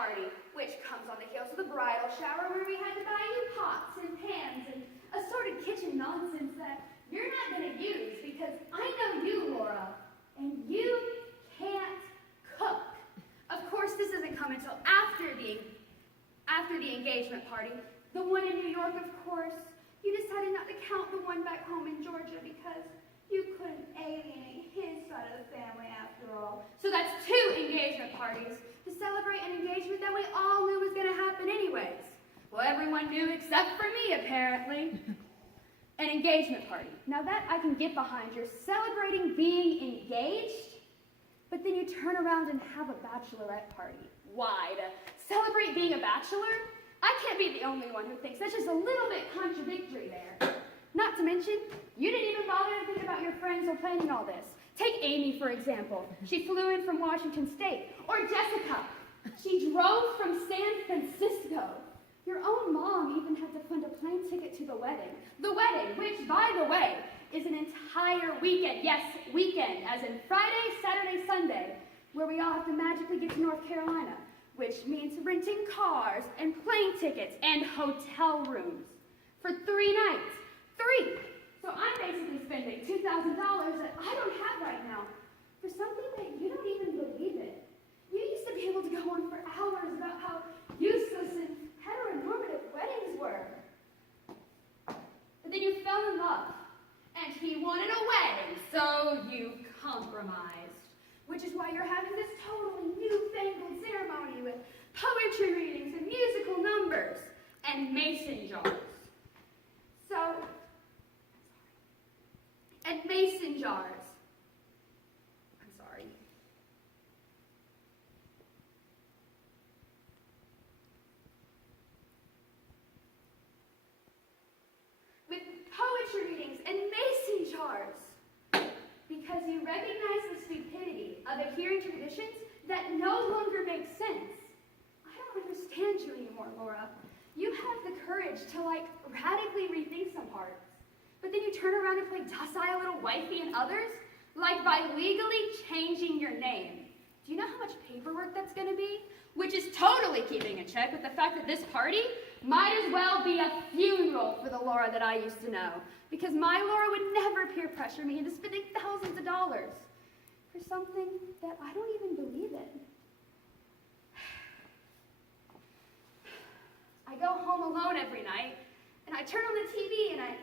party, which comes on the heels of the bridal shower where we had to buy you pots and pans and assorted kitchen nonsense that you're not going to use because I know you, Laura, and you can't cook. Of course, this doesn't come until after the engagement party. The one in New York, of course, you decided not to count the one back home in Georgia because you couldn't alienate his side of the family after all. So that's 2 engagement parties to celebrate an engagement that we all knew was going to happen anyways. Well, everyone knew except for me, apparently. An engagement party. Now that I can get behind. You're celebrating being engaged, but then you turn around and have a bachelorette party. Why? To celebrate being a bachelor? I can't be the only one who thinks that's just a little bit contradictory there. Not to mention, you didn't even bother to think about your friends or planning all this. Take Amy, for example. She flew in from Washington State. Or Jessica. She drove from San Francisco. Your own mom even had to fund a plane ticket to the wedding. The wedding, which, by the way, is an entire weekend. Yes, weekend, as in Friday, Saturday, Sunday, where we all have to magically get to North Carolina, which means renting cars and plane tickets and hotel rooms for 3 nights. 3! So I'm basically spending $2,000 that I don't have right now for something that you don't even believe in. You used to be able to go on for hours about how useless and heteronormative weddings were. But then you fell in love, and he wanted a wedding, so you compromised. Which is why you're having this totally newfangled ceremony with poetry readings and musical numbers and mason jars. And mason jars. I'm sorry. With poetry readings and mason jars. Because you recognize the stupidity of adhering to traditions that no longer make sense. I don't understand you anymore, Laura. You have the courage to, radically rethink some parts. But then you turn around and play docile little wifey and others, like by legally changing your name. Do you know how much paperwork that's going to be? Which is totally keeping in check with the fact that this party might as well be a funeral for the Laura that I used to know. Because my Laura would never peer pressure me into spending thousands of dollars for something that I don't even believe in. I go home alone every night, and I turn on the TV and I